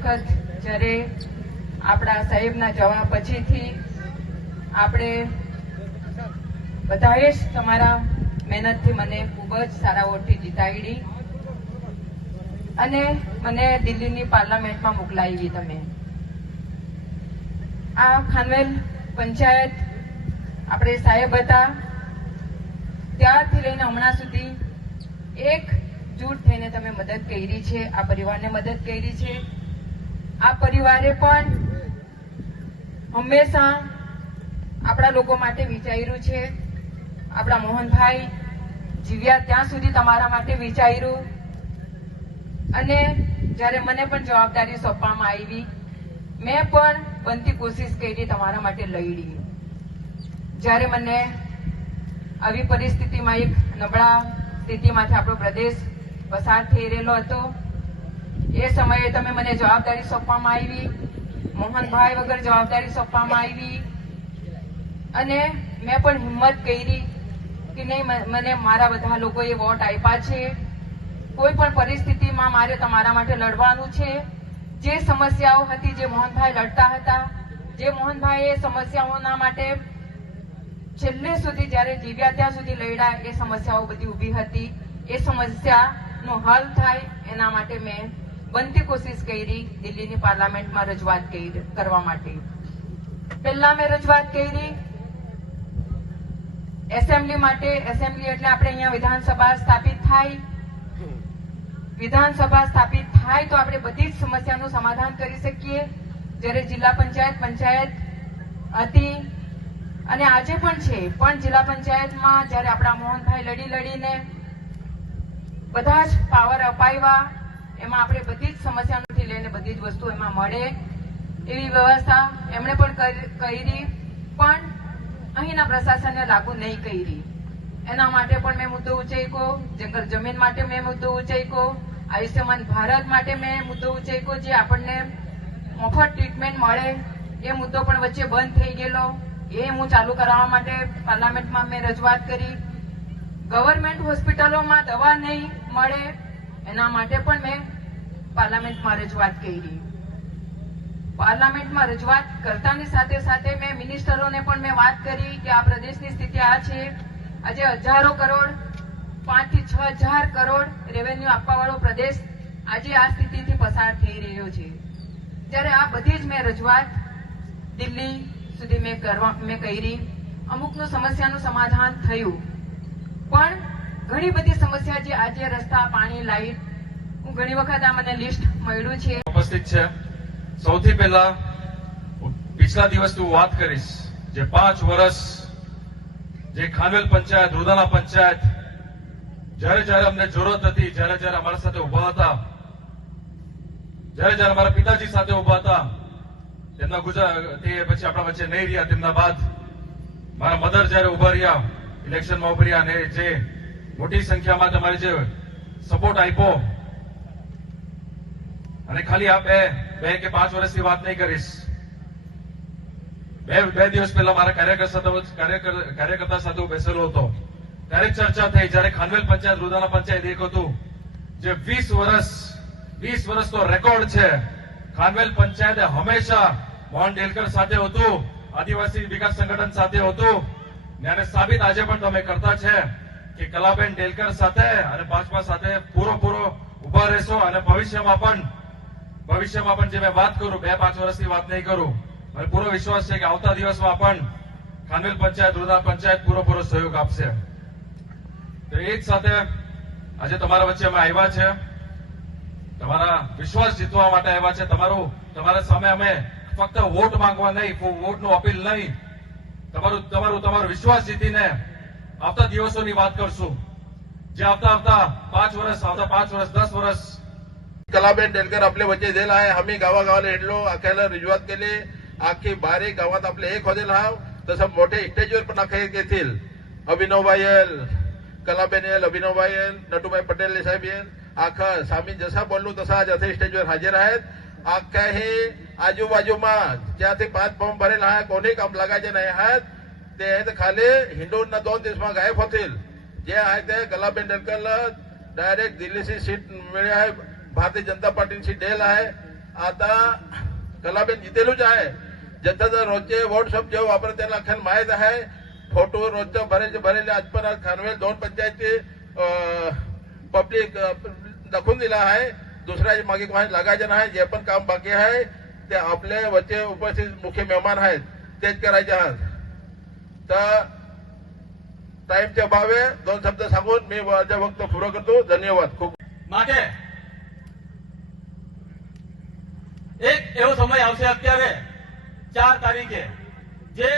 વખત જ્યારે આપણા સાહેબના જવા પછીથી આપણે બધાએ જ તમારા મહેનતથી મને ખૂબ જ સારા વોટથી જીતાડી અને મને દિલ્હીની પાર્લામેન્ટમાં મોકલાવી તમે. આ ખાનવેલ પંચાયત આપણે સાહેબ હતા ત્યારથી લઈને હમણાં સુધી એકજૂટ થઈને તમે મદદ કરી છે, આ પરિવારને મદદ કરી છે. આ પરિવારે પણ હંમેશા આપણા લોકો માટે વિચાર્યું છે. આપણા મોહનભાઈ જીવ્યા ત્યાં સુધી તમારા માટે વિચાર્યું અને જ્યારે મને પણ જવાબદારી સોંપવામાં આવી મેં પણ બનતી કોશિશ કરી તમારા માટે લડી. જ્યારે મને આવી પરિસ્થિતિમાં એક નબળા સ્થિતિમાંથી આપણો પ્રદેશ પસાર થઈ રહેલો હતો એ સમયે તમે મને જવાબદારી સોંપવામાં આવી, મોહનભાઈ વગર જવાબદારી સોંપવામાં આવી અને મેં પણ હિંમત કરી કે નહીં મને મારા બધા લોકોએ વોટ આપ્યા છે, કોઈ પણ પરિસ્થિતિમાં મારે તમારા માટે લડવાનું છે. જે સમસ્યાઓ હતી જે મોહનભાઈ લડતા હતા, જે મોહનભાઈ એ સમસ્યાઓના માટે છેલ્લે સુધી જ્યારે જીવ્યા ત્યાં સુધી લડ્યા, એ સમસ્યાઓ બધી ઊભી હતી. એ સમસ્યાનો હલ થાય એના માટે મેં બનતી કોશિશ કરી દિલ્હીની પાર્લામેન્ટમાં રજૂઆત કરવા માટે. પહેલા મેં રજૂઆત કરી એસેમ્બલી માટે. એસેમ્બલી એટલે આપણે અહીંયા વિધાનસભા સ્થાપિત થાય. વિધાનસભા સ્થાપિત થાય તો આપણે બધી જ સમસ્યાનું સમાધાન કરી શકીએ. જ્યારે જિલ્લા પંચાયત હતી અને આજે પણ છે, પણ જિલ્લા પંચાયતમાં જ્યારે આપણા મોહનભાઈ લડીને બધા જ પાવર અપાવ્યા, એમાં આપણે બધી જ સમસ્યાઓથી લઈને બધી જ વસ્તુ એમાં મળે એવી વ્યવસ્થા એમણે પણ કરી, પણ અહીંના પ્રશાસનને લાગુ નહીં કરી. એના માટે પણ મેં મુદ્દો ઉચક્યો. જંગલ જમીન માટે મેં મુદ્દો ઉચક્યો. આયુષ્યમાન ભારત માટે મેં મુદ્દો ઉચક્યો, જે આપણને મફત ટ્રીટમેન્ટ મળે એ મુદ્દો પણ વચ્ચે બંધ થઈ ગયેલો, એ હું ચાલુ કરાવવા માટે પાર્લામેન્ટમાં મેં રજૂઆત કરી. ગવર્મેન્ટ હોસ્પિટલોમાં દવા નહીં મળે એના માટે પણ મેં પાર્લામેન્ટમાં રજૂઆત કરી. પાર્લામેન્ટમાં રજૂઆત કરતાની સાથે સાથે મેં મિનિસ્ટરોને પણ મેં વાત કરી કે આ પ્રદેશની સ્થિતિ આ છે. આજે હજારો કરોડ 5 થી 6,000 કરોડ રેવન્યુ આપવાવાળો પ્રદેશ આજે આ સ્થિતિથી પસાર થઈ રહ્યો છે. જ્યારે આ બધી જ મેં રજૂઆત દિલ્હી સુધી મેં કરી. અમુકનું સમસ્યાનું સમાધાન થયું, પણ ઘણી બધી સમસ્યા જે આજે રસ્તા, પાણી, લાઇટ, હું ઘણી વખત આ મને લિસ્ટ મળ્યું છે. ઉપસ્થિત છે. સૌથી પહેલા પિછલા દિવસની વાત કરીશ. જે 5 વર્ષ જે ખાનવેલ પંચાયત, રોદાના પંચાયત જ્યારે અમને જરૂરત હતી, જ્યારે અમારા સાથે ઉભા હતા, જ્યારે અમારા પિતાજી સાથે ઉભા હતા, તેમના ગુજરાત તે પછી આપણા વચ્ચે નહીં રહ્યા. તેમના બાદ મારા મધર જ્યારે ઉભા રહ્યા, ઇલેક્શનમાં ઉભા રહ્યા અને જે મોટી સંખ્યામાં તમારે જે સપોર્ટ આપ્યો, અને ખાલી આ બે કે 5 વર્ષની વાત નહીં કરીશ. બે દિવસ પહેલા મારા કાર્યકર્તા સાથે બેસેલો હતો, ત્યારે ચર્ચા થઈ. જ્યારે ખાનવેલ પંચાયત, રોદાના પંચાયત એક હતું જે 20 વર્ષનો રેકોર્ડ છે. ખાનવેલ પંચાયતે હંમેશા મોહન ડેલકર સાથે હતું, આદિવાસી વિકાસ સંગઠન સાથે હતું, અને સાબિત આજે પણ તમે કરતા છે કે કલાબેન ડેલકર સાથે અને ભાજપા સાથે પૂરો ઉભા રહેશો. અને ભવિષ્યમાં પણ જે મેં વાત કરું, 2-5 વર્ષની વાત નહીં કરું, મને પૂરો વિશ્વાસ છે કે આવતા દિવસમાં પણ ખાનવેલ પંચાયત, રોદા પંચાયત પૂરો સહયોગ આપશે. તો એક સાથે આજે તમારા વચ્ચે અમે આવ્યા છે, તમારા વિશ્વાસ જીતવા માટે આવ્યા છે. તમારા સામે અમે ફક્ત વોટ માંગવા નહીં, વોટનું અપીલ નહીં, તમારો વિશ્વાસ જીતીને આવતા દિવસોની વાત કરશું. જે આવતા 5 વર્ષ, 10 વર્ષ कलाबेन डेलकर आपले वच्चे दिला आहे. आम्ही गावागावाला येडलो, आख्याला रजूआत केली. आखी 12 गावात आपले एक होतील हा. तसं मोठे स्टेजवर पण आखे येतील. अभिनवभाई येल, कलाबेन येल, अभिनवभाई येल, नटूभाई पटेल साहेब येल. आखा सामी जसा बोललो तसा आज असे स्टेजवर हजर आहेत. आख्या हे आजूबाजूમાં જ્યાંથી 5 ફોર્મ ભરેલ आहे, कोणी काम लागायचे नाही आहेत. ते खाली हिंडून 2 दिवसમાં गायब होतील. जे आहे ते कलाबेन डेलकरला डायरेक्ट दिल्लीची सीट मिळी आहे. भारतीय जनता पार्टीची डेल आहे. आता कलाबेन जितेलू જ आहे ज्याचं रोजचे व्हॉट्सअप जे वापरत त्याला अखेर माहीत आहे फोटो रोजचं भरेले आज पण आज खानवेल 2 पंचायतचे पब्लिक दाखवून दिला आहे दुसऱ्या मागे कोणी लागायचं नाही जे पण काम बाकी आहे ते आपल्या वच्चे उपस्थित मुख्य मेहमान आहेत तेच करायचे आहेत तर टाइमच्या अभावे 2 शब्द सांगून मी माझ्या वक्तव्य पूर्ण करतो धन्यवाद खूप માટે એક એવો સમય આવશે અત્યારે 4 તારીખે જે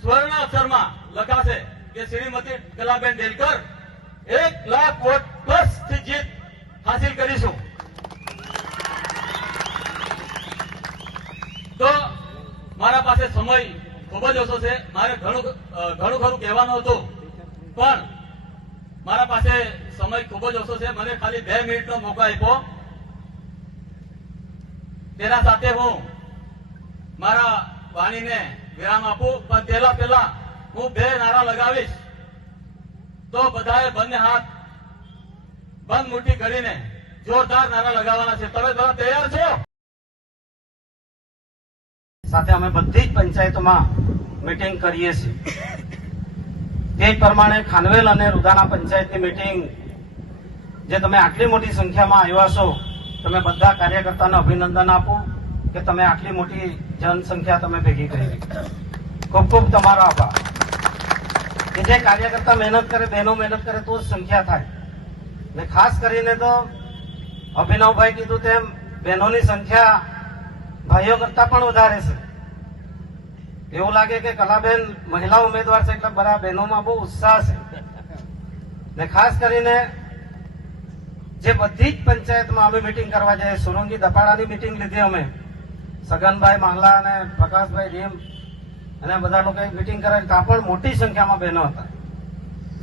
સ્વર્ણ અક્ષરમાં લખાશે કે શ્રીમતી કલાબેન ડેલકર 1 લાખ વોટ પ્લસ થી જીત હાસિલ કરીશું તો મારા પાસે સમય ખૂબ જ ઓછો છે મારે ઘણું ખરું કહેવાનું હતું પણ મારા પાસે સમય ખૂબ જ ઓછો છે મને ખાલી 2 મિનિટનો મોકો આપ્યો તેના સાથે હું મારા વાણીને વિરામ આપું પણ પહેલા હું 2 નારા લગાવીશ તો બધાએ બંને હાથ બંધ મુઠ્ઠી કરીને જોરદાર નારા લગાવવાના છે તમે બધા તૈયાર છો સાથે અમે બધી જ પંચાયતોમાં મીટિંગ કરીએ છીએ તે જ પ્રમાણે ખાનવેલ અને રૂદાના પંચાયતની મીટિંગ જે તમે આટલી મોટી સંખ્યામાં આવ્યા છો તમે બધા કાર્યકર્તાને અભિનંદન આપો કે તમે આટલી મોટી જનસંખ્યા તમે ભેગી કરી ખૂબ ખૂબ તમારો આભાર કે જે કાર્યકર્તા મહેનત કરે બહેનો મહેનત કરે તો જ સંખ્યા થાય ને ખાસ કરીને તો અભિનવભાઈ કીધું તેમ બહેનોની સંખ્યા ભાઈઓ કરતા પણ વધારે છે એવું લાગે કે કલાબેન મહિલા ઉમેદવાર છે એટલે બધા બહેનોમાં બહુ ઉત્સાહ છે ને ખાસ કરીને જે બધી જ પંચાયતમાં અમે મીટિંગ કરવા જઈએ સુરંગી દપાડાની મીટિંગ લીધી અમે સગનભાઈ માંગલા અને પ્રકાશભાઈ રેમ અને બધા લોકોએ મીટિંગ કરાવી ત્યાં પણ મોટી સંખ્યામાં બહેનો હતા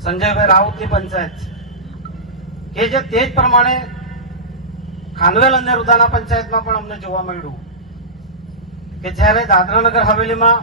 સંજયભાઈ રાઉતની પંચાયત છે કે જે તે જ પ્રમાણે ખાનવેલ અને રૂદાના પંચાયતમાં પણ અમને જોવા મળ્યું કે જ્યારે દાદરાનગર હવેલીમાં